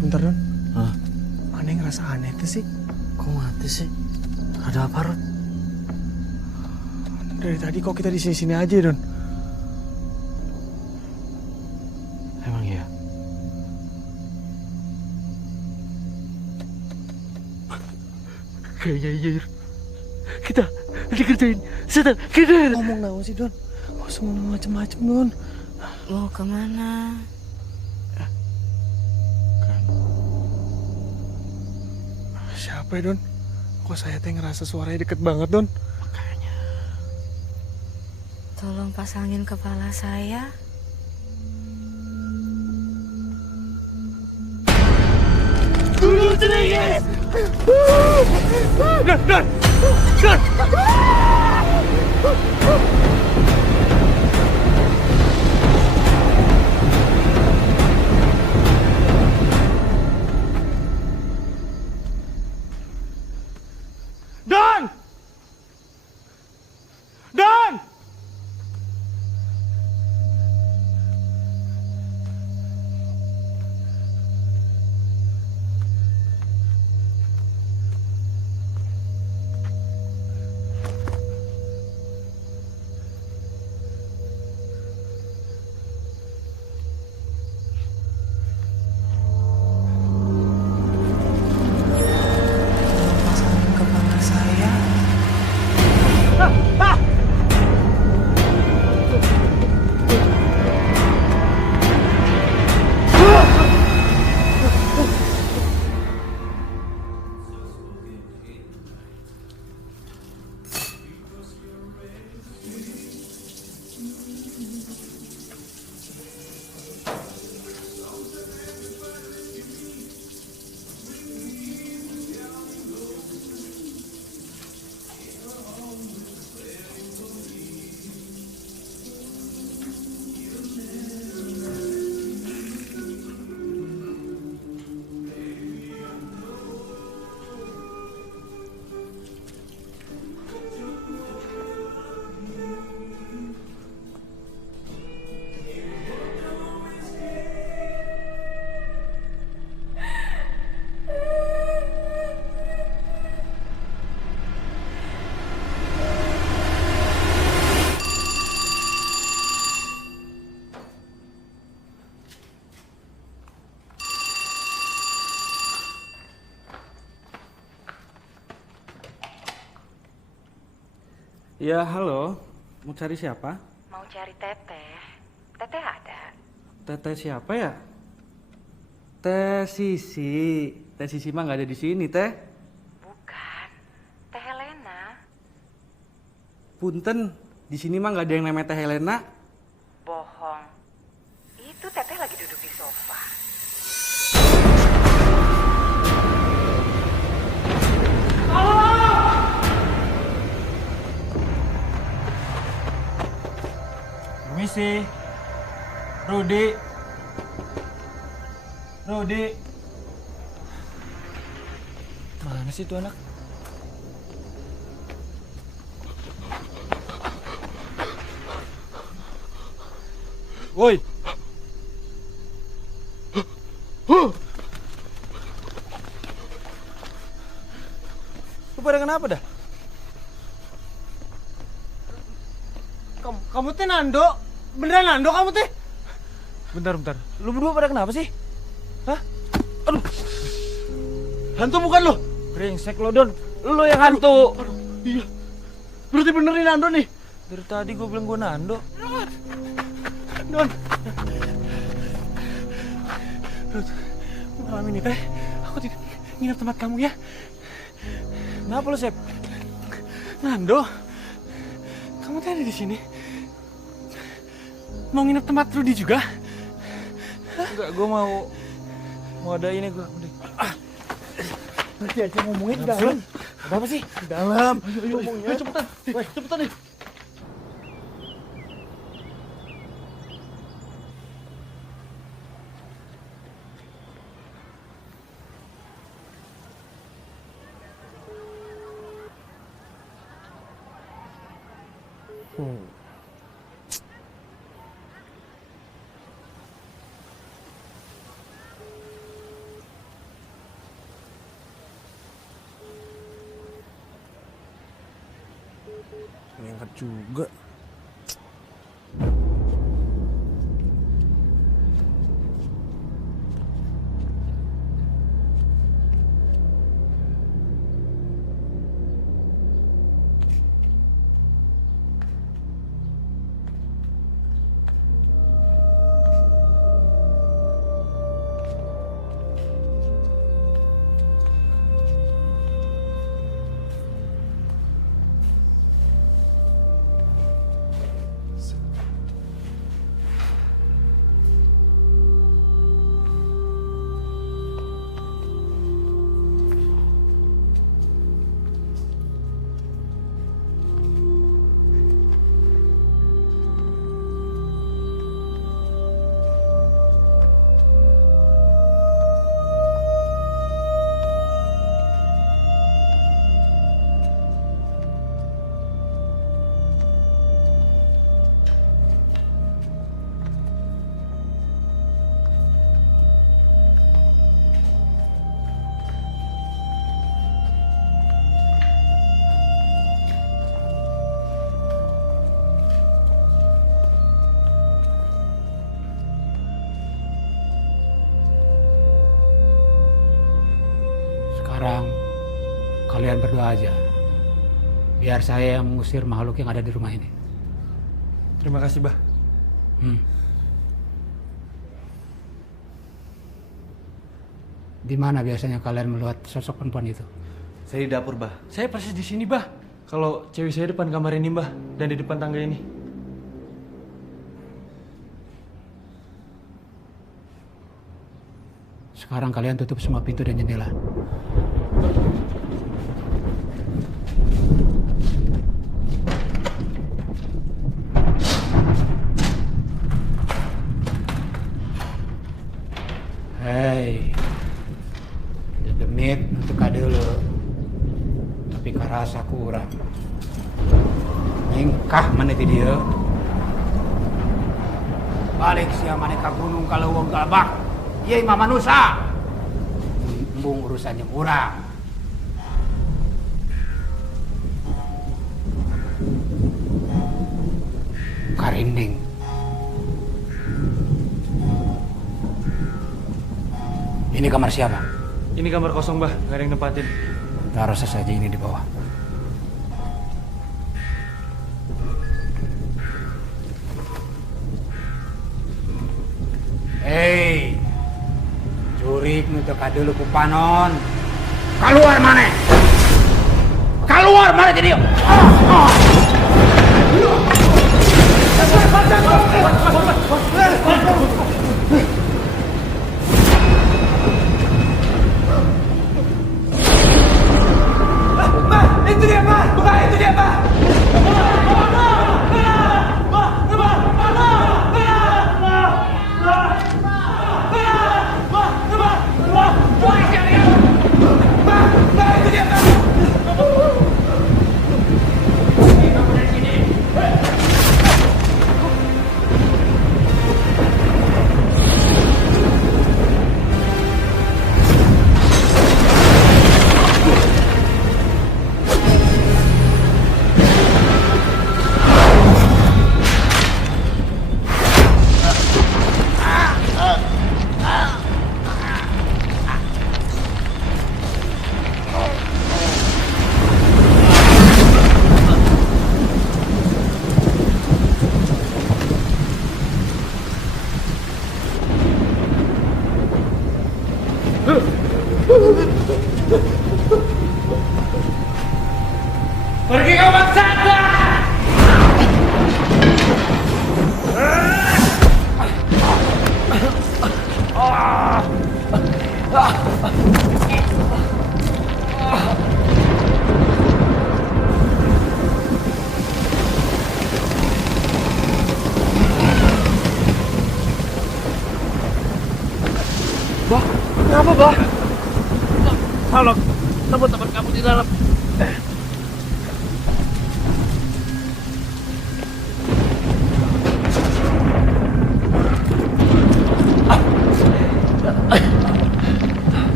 Bentar, Don. Hah? Aneh ngerasa aneh tuh sih. Kok mati sih? Ada apa, Rod? Dari tadi kok kita di sini aja, Don. Emang iya? Kayaknya iya. Kita dikerjain setan. Kita ngomong naon sih, Don? Gak usah ngomong macem-macem, Don. Mau kemana? Siapa ya, Don? Kok saya teh ngerasa suaranya deket banget, Don? Tolong pasangin kepala saya. Dulu sedikit! Don! Don! Don! Don! Ya, halo. Mau cari siapa? Mau cari Teteh. Teteh ada. Teteh siapa ya? Teh Sisi. Teh Sisi mah nggak ada di sini, Teh. Bukan. Teh Helena. Punten, di sini mah nggak ada yang namanya Teh Helena. Bohong. Itu Teteh lagi duduk di sofa. Permisi. Rudi. Rudi. Mana sih tuh anak? Woi. Lu pada kenapa dah? Kamu teh Nando? Beneran Nando kamu teh? Bentar. Lu berdua pada kenapa sih? Hah? Aduh. Hantu bukan lu? Brengsek lo, Don. Lu yang hantu. Aduh, iya. Berarti benerin Nando nih. Dari tadi gue bilang gue Nando. Don. Malam ini teh, aku tidak nginep tempat kamu ya. Kenapa lu, Sep? Nando, kamu teh ada di sini. Mau nginep tempat Rudi juga? Enggak, gue mau ada ini gue. Nanti aja ngomongin di dalam. Apa sih? Di dalam. Ayo, cepetan. Cepetan nih. Ngangkat juga. Sekarang kalian berdoa aja. Biar saya yang mengusir makhluk yang ada di rumah ini. Terima kasih, Bah. Di mana biasanya kalian melihat sosok perempuan itu? Saya di dapur, Bah. Saya persis di sini, Bah. Kalau cewek saya depan kamar ini, Bah, dan di depan tangga ini. Sekarang kalian tutup semua pintu dan jendela. Hei, demit untuk dulu. Tapi karasa kurang. Ingkah meniti dia. Balik siya maneka gunung kalau wong galbak. Iya imam manusia. Embung urusannya kurang. Karinding. Ini kamar siapa? Ini kamar kosong, Bah. Gak ada yang nempatin. Taruh saja ini di bawah. Dekat dulu Pupanon. Keluar mana? Keluar mana jadi? Itu dia, Pak! Bukan, itu dia, Pak! Pergi kau bangsana! Bah, kenapa, Bah? Halo, teman-teman kamu di dalam.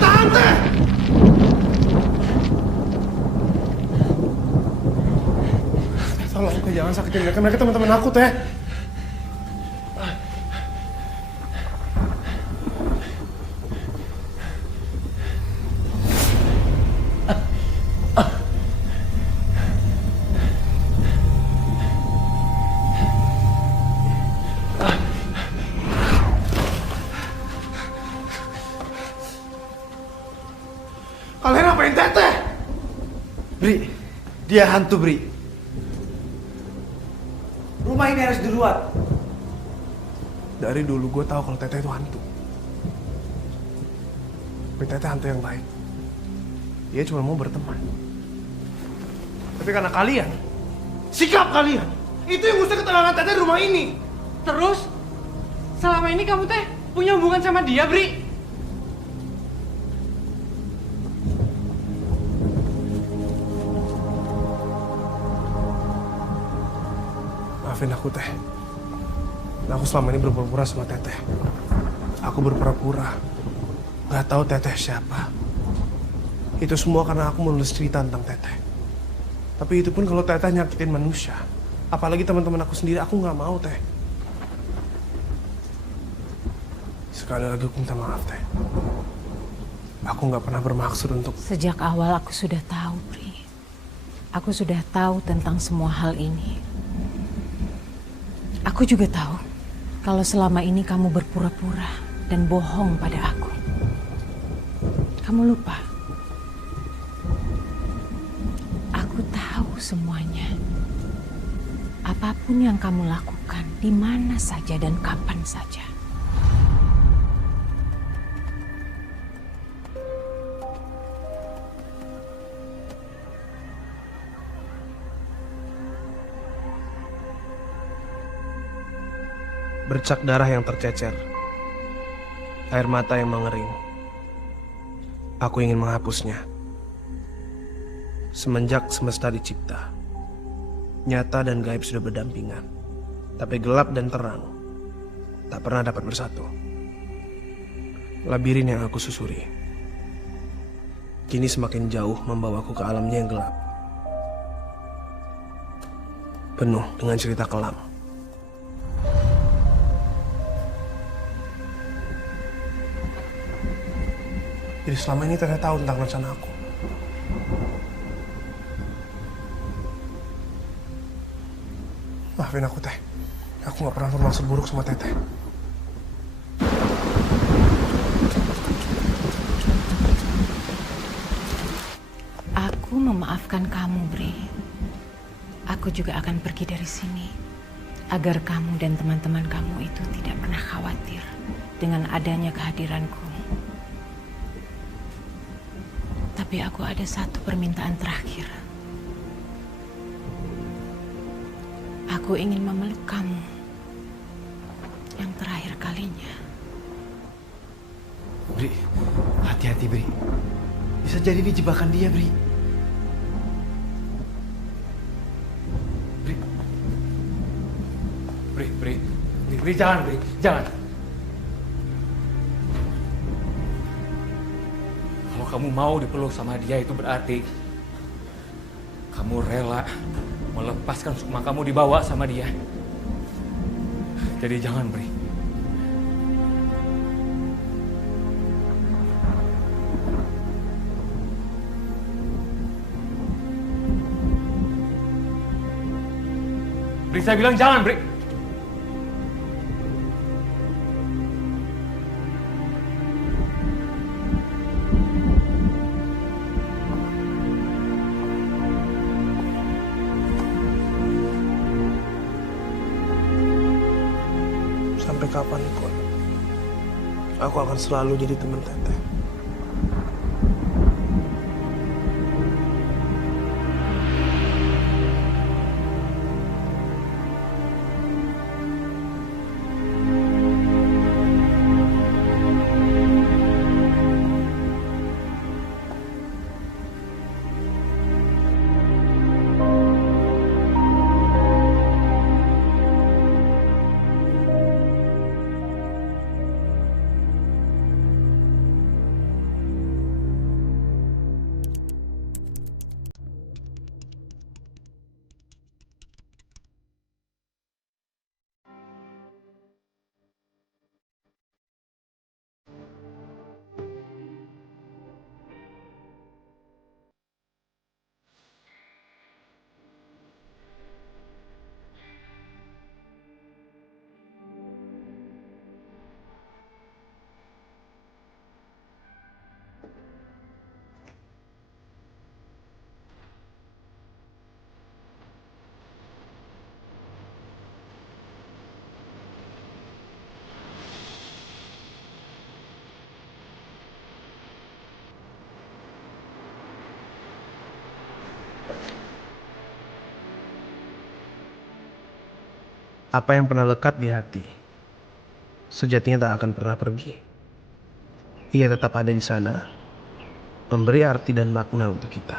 Tante! Tolong, Teh, jangan sakitin mereka. Mereka teman-teman aku, Teh. Kalian apain Teteh? Bri, dia hantu, Bri. Rumah ini harus diruat. Dari dulu gue tahu kalau Teteh itu hantu. Tapi Teteh hantu yang baik. Dia cuma mau berteman. Tapi karena kalian, sikap kalian, itu yang ngusir ketenangan Teteh di rumah ini. Terus, selama ini kamu teh punya hubungan sama dia, Bri? Maafin aku, Teh. Aku selama ini berpura-pura sama Teteh. Aku berpura-pura gak tahu Teteh siapa. Itu semua karena aku menulis cerita tentang Teteh. Tapi itu pun kalau Teteh nyakitin manusia. Apalagi teman-teman aku sendiri, aku gak mau, Teh. Sekali lagi aku minta maaf, Teh. Aku gak pernah bermaksud untuk... Sejak awal aku sudah tahu, Bri. Aku sudah tahu tentang semua hal ini. Aku juga tahu kalau selama ini kamu berpura-pura dan bohong pada aku. Kamu lupa. Aku tahu semuanya. Apapun yang kamu lakukan, di mana saja dan kapan saja. Bercak darah yang tercecer, air mata yang mengering. Aku ingin menghapusnya. Semenjak semesta dicipta, nyata dan gaib sudah berdampingan. Tapi gelap dan terang tak pernah dapat bersatu. Labirin yang aku susuri kini semakin jauh membawaku ke alamnya yang gelap, penuh dengan cerita kelam. Jadi selama ini Teteh tahu tentang rencana aku. Maafin aku, Teh. Aku gak pernah bermaksud buruk sama Teteh. memaafkan kamu, Bri. Aku juga akan pergi dari sini agar kamu dan teman-teman kamu itu tidak pernah khawatir dengan adanya kehadiranku. Tapi aku ada satu permintaan terakhir. Aku ingin memeluk kamu yang terakhir kalinya. Bri, hati-hati Bri. Bisa jadi ini jebakan dia, Bri. Bri, jangan, Bri, jangan. Kalau kamu mau dipeluk sama dia itu berarti kamu rela melepaskan sukma kamu dibawa sama dia. Jadi jangan, Bri. Bri, saya bilang jangan, Bri. Sampai kapanpun, aku akan selalu jadi teman Teteh. Apa yang pernah lekat di hati, sejatinya tak akan pernah pergi. Ia tetap ada di sana, memberi arti dan makna untuk kita.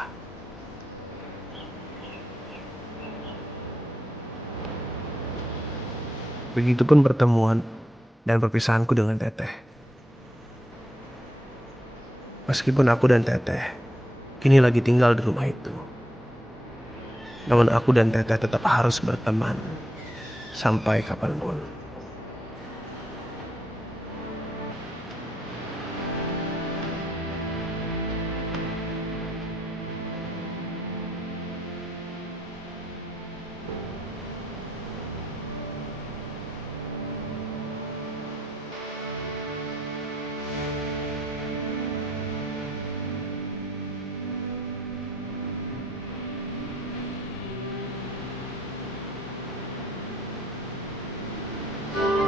Begitupun pertemuan dan perpisahanku dengan Teteh. Meskipun aku dan Teteh kini lagi tinggal di rumah itu, namun aku dan Teteh tetap harus berteman sampai kapanpun.